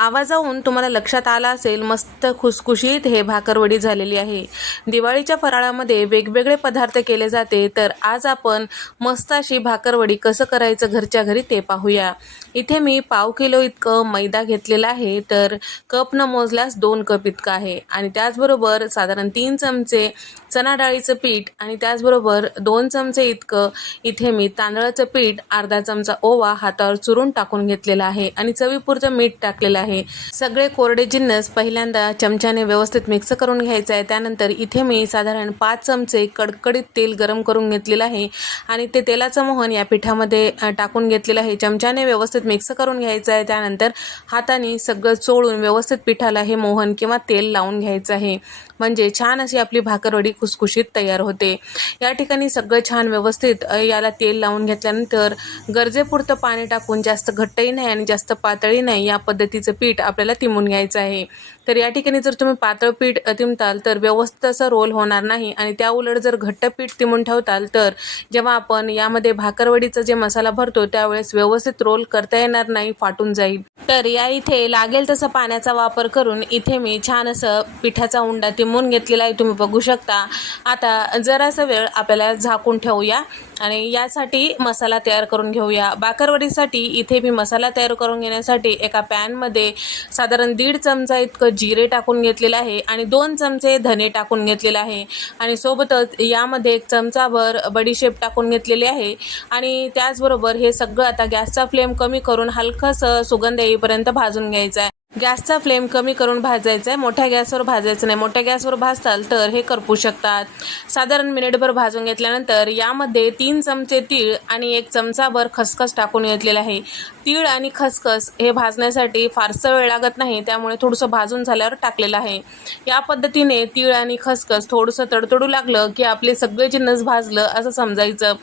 आवाजाहून तुम्हाला लक्षात आला असेल मस्त खुसखुशीत हे भाकरवडी झालेली आहे. दिवाळीच्या फराळामध्ये वेगवेगळे पदार्थ केले जाते. तर आज आपण मस्त अशी भाकरवडी कसं करायचं घरच्या घरी ते पाहूया. इथे मी पाव किलो इतकं मैदा घेतलेला आहे. तर कप न मोजल्यास दोन कप इतकं आहे. आणि त्याचबरोबर साधारण तीन चमचे चणा डाळीचं पीठ आणि त्याचबरोबर दोन चमचे इतकं इथे मी तांदळाचं पीठ अर्धा चमचा ओवा हातावर चुरून टाकून घेतलेला आहे. आणि चवीपुरचं मीठ टाकलेलं आहे. सगळे कोरडे जिन्नस पहिल्यांदा चमच्याने व्यवस्थित मिक्स करून घ्यायचं आहे. त्यानंतर इथे मी साधारण पाच चमचे कडकडीत तेल गरम करून घेतलेलं आहे. आणि ते तेलाचं मोहन या पिठामध्ये टाकून घेतलेलं आहे. चमच्याने व्यवस्थित मिक्स करून घ्यायचं आहे. त्यानंतर हाताने सगळं चोळून व्यवस्थित पिठाला हे मोहन किंवा तेल लावून घ्यायचं आहे. म्हणजे छान अशी आपली भाकरवडी खुसखुशीत तयार होते. या ठिकाणी सगळं छान व्यवस्थित याला तेल लावून घेतल्यानंतर गरजेपुरतं पाणी टाकून जास्त घट्टही नाही आणि जास्त पातळी नाही या पद्धतीचं पीठ आपल्याला तिमून घ्यायचं आहे. तर या ठिकाणी जर तुम्ही पातळ पीठ तिमताल तर व्यवस्थित असा रोल होणार नाही आणि त्या उलट जर घट्ट पीठ तिमून ठेवताल तर जेव्हा आपण यामध्ये भाकरवडीचा जे मसाला भरतो त्यावेळेस व्यवस्थित रोल करता येणार नाही फाटून जाईल. तर या इथे लागेल तसं पाण्याचा वापर करून इथे मी छान असं पिठाचा उंडा तिमून घेतलेला आहे तुम्ही बघू शकता. आता जरासा वेळ आपल्याला झाकून ठेवूया आणि यासाठी मसाला तयार करून घेऊया. बाकरवडीसाठी इथे मी मसाला तयार करून घेण्यासाठी एका पॅनमध्ये साधारण दीड चमचा इतकं जिरे टाकून घेतलेलं आहे आणि दोन चमचे धने टाकून घेतलेलं आहे. आणि सोबतच यामध्ये एक चमचाभर बडीशेप टाकून घेतलेली आहे. आणि त्याचबरोबर हे सगळं आता गॅसचा फ्लेम कमी करून हलकंसं सुगंध येईपर्यंत भाजून घ्यायचं आहे. गॅसचा फ्लेम कमी करून भाजायचा आहे मोठ्या गॅसवर भाजायचं नाही. मोठ्या गॅसवर भाजताल तर हे करपू शकतात. साधारण मिनिटभर भाजून घेतल्यानंतर यामध्ये तीन चमचे तीळ आणि एक चमचाभर खसखस टाकून घेतलेलं आहे. तीळ आणि खसखस हे भाजण्यासाठी फारसा वेळ लागत नाही. त्यामुळे थोडंसं भाजून झाल्यावर टाकलेलं आहे. या पद्धतीने तीळ आणि खसखस थोडंसं तडतडू लागलं की आपले सगळे जिन्नस भाजलं असं समजायचं.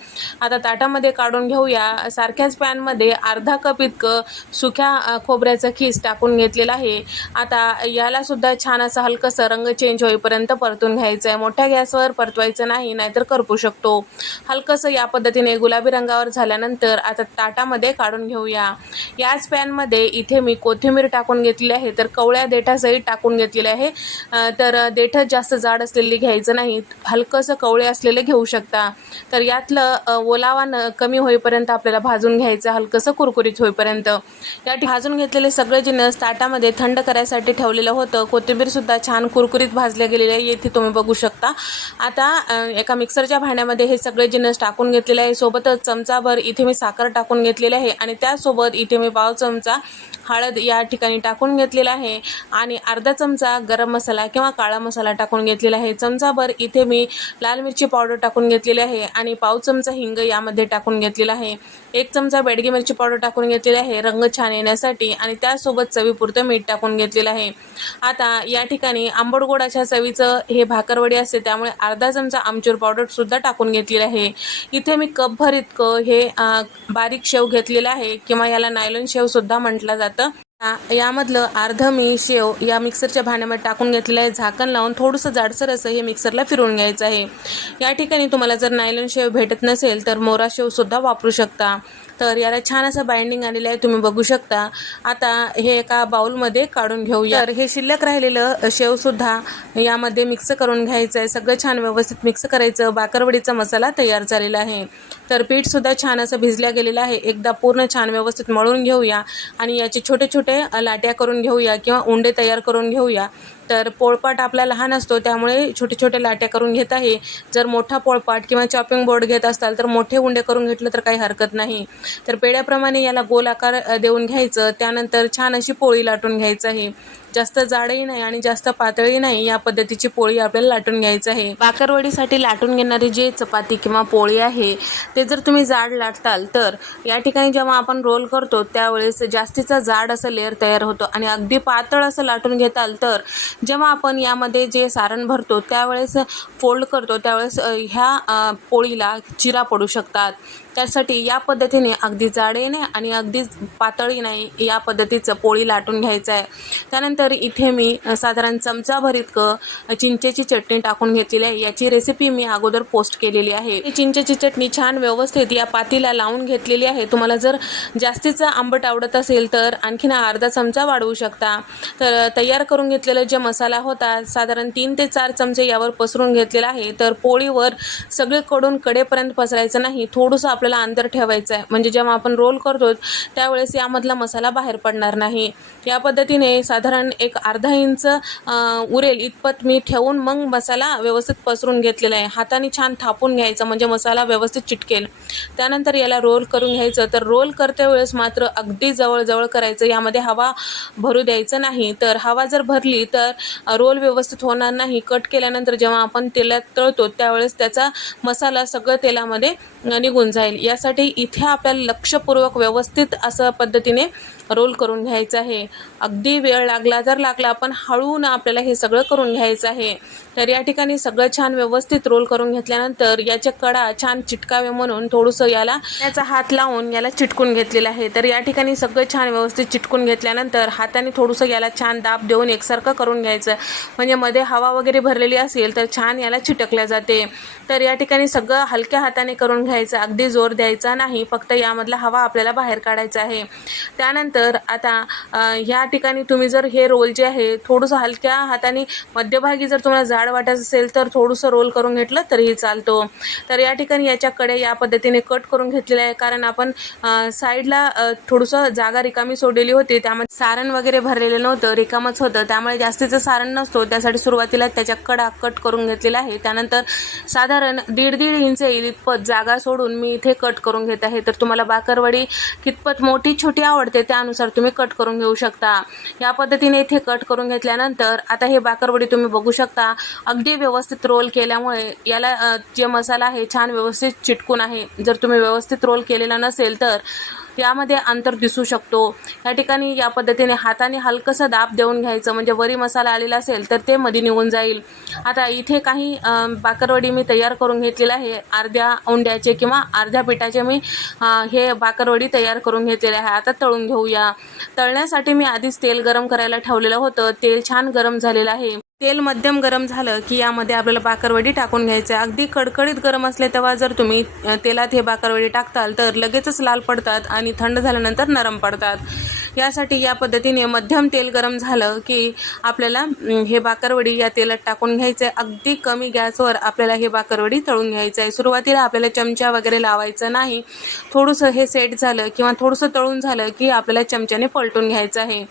आता ताटामध्ये काढून घेऊया. सारख्याच पॅनमध्ये अर्धा कप इतकं सुक्या खोबऱ्याचं खीस टाकून घेतलं घेतलेलं आहे. आता यालासुद्धा छान असं हलकंसं रंग चेंज होईपर्यंत परतून घ्यायचं आहे मोठ्या गॅसवर परतवायचं नाही नाहीतर करपू शकतो. हलकंसं या पद्धतीने गुलाबी रंगावर झाल्यानंतर आता ताटामध्ये काढून घेऊया. याच पॅनमध्ये इथे मी कोथिंबीर टाकून घेतली आहे तर कवळ्या देठासहित टाकून घेतलेले आहे. तर देठ जास्त जाड असलेली घ्यायचं नाही. हलकंसं कवळे असलेले घेऊ शकता. तर यातलं ओलावा ओलावानं कमी होईपर्यंत आपल्याला भाजून घ्यायचं हलकंसं कुरकुरीत होईपर्यंत. या भाजून घेतलेले सगळे जिन्नस तेलामध्ये थंड करायसाठी ठेवलेलं होतं. कोथिंबीरसुद्धा छान कुरकुरीत भाजल्या गेलेली आहे येथे तुम्ही बघू शकता. आता एका मिक्सरच्या भांड्यामध्ये हे सगळे जिन्नस टाकून घेतलेले आहे. सोबतच चमचाभर इथे मी साखर टाकून घेतलेली आहे आणि त्यासोबत इथे मी पाव चमचा हळद या ठिकाणी टाकून घेतलेला आहे आणि अर्धा चमचा गरम मसाला किंवा काळा मसाला टाकून घेतलेला आहे. चमचाभर इथे मी लाल मिरची पावडर टाकून घेतलेली आहे आणि पाव चमचा हिंग यामध्ये टाकून घेतलेला आहे. एक चमचा बेडगी मिरची पावडर टाकून घेतलेली आहे. रंग छान येण्यासाठी आणि त्यासोबत चवीपुरतं मीठ टाकून घेतलेलं आहे. आता या ठिकाणी आंबट गोडाच्या चवीचं हे भाकरवडी असते त्यामुळे अर्धा चमचा आमचूर पावडरसुद्धा टाकून घेतलेला आहे. इथे मी कपभर इतकं हे बारीक शेव घेतलेलं आहे किंवा याला नायलॉन शेव सुद्धा म्हटलं जातं. यामधलं अर्धं मी शेव या मिक्सरच्या भांड्यामध्ये टाकून घेतलेलं आहे. झाकण लावून थोडंसं जाडसर असं हे मिक्सरला फिरवून घ्यायचं आहे. या ठिकाणी तुम्हाला जर नायलॉन शेव भेटत नसेल तर मोरा शेवसुद्धा वापरू शकता. तर याला छान असं बाइंडिंग आलेलं आहे तुम्ही बघू शकता. आता हे एका बाउलमध्ये काढून घेऊया. तर हे शिल्लक राहिलेलं शेवसुद्धा यामध्ये मिक्स करून घ्यायचं आहे. सगळं छान व्यवस्थित मिक्स करायचं. बाकरवडीचा मसाला तयार झालेला आहे. तर पीठसुद्धा छान असं भिजल्या गेलेलं आहे. एकदा पूर्ण छान व्यवस्थित मळून घेऊया. आणि याचे छोटे छोटे छोटे लाट्या करून घेऊया किंवा उंडे तयार करून घेऊया तर पोळपाट आपला लहान असतो त्यामुळे छोटे छोटे लाट्या करून घेत आहे. जर मोठा पोळपाट किंवा चॉपिंग बोर्ड घेत असाल तर मोठे उंडे करून घेतलं तर काही हरकत नाही. तर पेड्याप्रमाणे याला गोल आकार देऊन घ्यायचं. त्यानंतर छान अशी पोळी लाटून घ्यायचं आहे. जास्त जाडही नाही आणि जास्त पातळी नाही या पद्धतीची पोळी आपल्याला लाटून घ्यायचं आहे. बाकरवडीसाठी लाटून घेणारी जे चपाती किंवा पोळी आहे ते जर तुम्ही जाड लाटताल तर या ठिकाणी जेव्हा आपण रोल करतो त्यावेळेस जास्तीचा जाड असं लेअर तयार होतो आणि अगदी पातळ असं लाटून घेताल तर जेव्हा आपण यामध्ये जे सारण भरतो त्यावेळेस फोल्ड करतो. त्यावेळेस ह्या पोळीला चिरा पडू शकतात. त्यासाठी या पद्धतीने अगदी जाडे नाही आणि अगदी पातळी नाही या पद्धतीचं पोळी लाटून घ्यायचं आहे त्यानंतर इथे मी साधारण चमचाभर इतकं चिंचेची चटणी टाकून घेतलेली आहे. याची रेसिपी मी अगोदर पोस्ट केलेली आहे. चिंचेची चटणी छान व्यवस्थित या पातीला लावून घेतलेली आहे. तुम्हाला जर जास्तीचं आंबट आवडत असेल तर आणखीन अर्धा चमचा वाढवू शकता. तर तयार करून घेतलेलं जे मसाला होता साधारण तीन ते चार चमचे यावर पसरून घेतलेला आहे. तर पोळीवर सगळीकडून कडेपर्यंत पसरायचं नाही थोडंसं आपल्याला अंतर ठेवायचं आहे. म्हणजे जेव्हा आपण रोल करतो त्यावेळेस यामधला मसाला बाहेर पडणार नाही. या पद्धतीने साधारण एक अर्धा इंच उरेल इतपत मी ठेवून मग मसाला व्यवस्थित पसरून घेतलेला आहे. हाताने छान थापून घ्यायचा म्हणजे मसाला व्यवस्थित चिटकेल. त्यानंतर याला रोल करून घ्यायचं. तर रोल करते वेळेस मात्र अगदी जवळजवळ करायचं. यामध्ये हवा भरू द्यायचं नाही. तर हवा जर भरली तर रोल व्यवस्थित होणार नाही. कट केल्यानंतर जेव्हा आपण तेलात तळतो त्यावेळेस त्याचा मसाला सगळं तेलामध्ये निघून जाईल. यासाठी इथे आपल्याला लक्षपूर्वक व्यवस्थित असं पद्धतीने रोल करून घ्यायचं आहे. अगदी वेळ लागला जर लागला पण हळून आपल्याला हे सगळं करून घ्यायचं आहे. तर या ठिकाणी सगळं छान व्यवस्थित रोल करून घेतल्यानंतर याच्या कडा छान चिटकावे म्हणून थोडंसं याला त्याचा हात लावून याला चिटकून घेतलेला आहे. तर या ठिकाणी सगळं छान व्यवस्थित चिटकून घेतल्यानंतर हाताने थोडंसं याला छान दाब देऊन एकसारखं करून घ्यायचं. म्हणजे मध्ये हवा वगैरे भरलेली असेल तर छान याला चिटकल्या जाते. तर या ठिकाणी सगळं हलक्या हाताने करून घ्यायचं. अगदी जोर द्यायचा नाही. फक्त यामधला हवा आपल्याला बाहेर काढायचा आहे. त्यानंतर आता ह्या ठिकाणी तुम्ही जर हे रोल जे आहे थोडंसं हलक्या हाताने मध्यभागी जर तुम्हाला जाड वाटत असेल तर थोडंसं रोल करून घेतलं तरीही चालतो. तर या ठिकाणी याच्याकडे या पद्धतीने कट करून घेतलेलं आहे. कारण आपण साईडला थोडंसं जागा रिकामी सोडलेली होती. त्यामध्ये सारण वगैरे भरलेलं नव्हतं. रिकामच होतं. त्यामुळे जास्तीचं सारण नसतो. त्यासाठी सुरुवातीला त्याच्या कडा कट करून घेतलेला आहे. त्यानंतर साधारण दीड दीड इंच येईल इतपत जागा सोडून मी इथे कट करून घेत आहे. तर तुम्हाला बाकरवडी कितपत मोठी छोटी आवडते त्यानुसार तुम्ही कट करून घेऊ शकता. या पद्धतीने इथे कट करून घेतल्यानंतर आता हे बाकरवडी तुम्ही बघू शकता. अगदी व्यवस्थित रोल केल्यामुळे याला जे मसाला आहे छान व्यवस्थित चिटकून आहे. जर तुम्ही व्यवस्थित रोल केलेला नसेल तर यामध्ये अंतर दिसू शकतो. या ठिकाणी या पद्धतीने हाताने हलकंसं दाब देऊन घ्यायचं. म्हणजे वरी मसाला आलेला असेल तर ते मध्ये निघून जाईल. आता इथे काही बाकरवडी मी तयार करून घेतलेलं आहे. अर्ध्या औंड्याचे किंवा अर्ध्या पिठाचे मी हे बाकरवडी तयार करून घेतलेले आहे. आता तळून घेऊया. तळण्यासाठी मी आधीच तेल गरम करायला ठेवलेलं होतं. तेल छान गरम झालेलं आहे. तेल मध्यम गरम झालं की यामध्ये आपल्याला बाकरवडी टाकून घ्यायचं आहे. अगदी कडकडीत गरम असले तेव्हा जर तुम्ही तेलात हे बाकरवडी टाकताल तर लगेचच लाल पडतात आणि थंड झाल्यानंतर नरम पडतात. यासाठी या पद्धतीने मध्यम तेल गरम झालं की आपल्याला हे बाकरवडी या तेलात टाकून घ्यायचं आहे. अगदी कमी गॅसवर आपल्याला हे बाकरवडी तळून घ्यायचं आहे. सुरुवातीला आपल्याला चमचा वगैरे लावायचं नाही. थोडंसं हे सेट झालं किंवा थोडंसं तळून झालं की आपल्याला चमच्याने पलटून घ्यायचं आहे.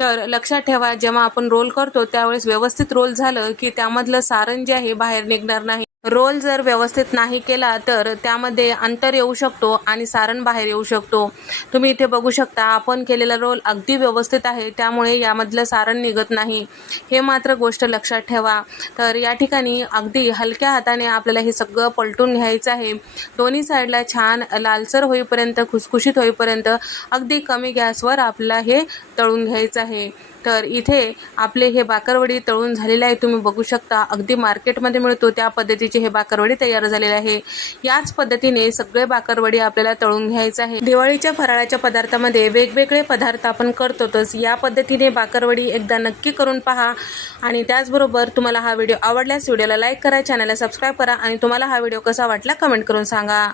तर लक्षात ठेवा जेव्हा आपण रोल करतो त्यावेळेस व्यवस्थित रोल झालं की त्यामधलं सारण जे आहे बाहेर निघणार नाही. रोल जर व्यवस्थित नाही केला तर त्यामध्ये अंतर येऊ शकतो आणि सारण बाहेर येऊ शकतो. तुम्ही इथे बघू शकता आपण केलेला रोल अगदी व्यवस्थित आहे. त्यामुळे यामधलं सारण निघत नाही. हे मात्र गोष्ट लक्षात ठेवा. तर या ठिकाणी अगदी हलक्या हाताने आपल्याला हे सगळं पलटून घ्यायचं आहे. दोन्ही साईडला छान लालसर होईपर्यंत खुसखुशीत होईपर्यंत अगदी कमी गॅसवर आपल्याला हे तळून घ्यायचं आहे. तर इथे आपले हे बाकरवडी तळून झालेले आहे तुम्ही बघू शकता. अगदी मार्केटमध्ये मिळतो त्या पद्धतीचे हे बाकरवडी तयार झालेले आहे. याच पद्धतीने सगळे बाकरवडी आपल्याला तळून घ्यायचं आहे. दिवाळीच्या फराळाच्या पदार्थामध्ये वेगवेगळे पदार्थ आपण करतोतच या पद्धतीने बाकरवडी एकदा नक्की करून पहा. आणि त्याचबरोबर तुम्हाला हा व्हिडिओ आवडल्यास व्हिडिओला लाईक करा चॅनलला सबस्क्राईब करा. आणि तुम्हाला हा व्हिडिओ कसा वाटला कमेंट करून सांगा.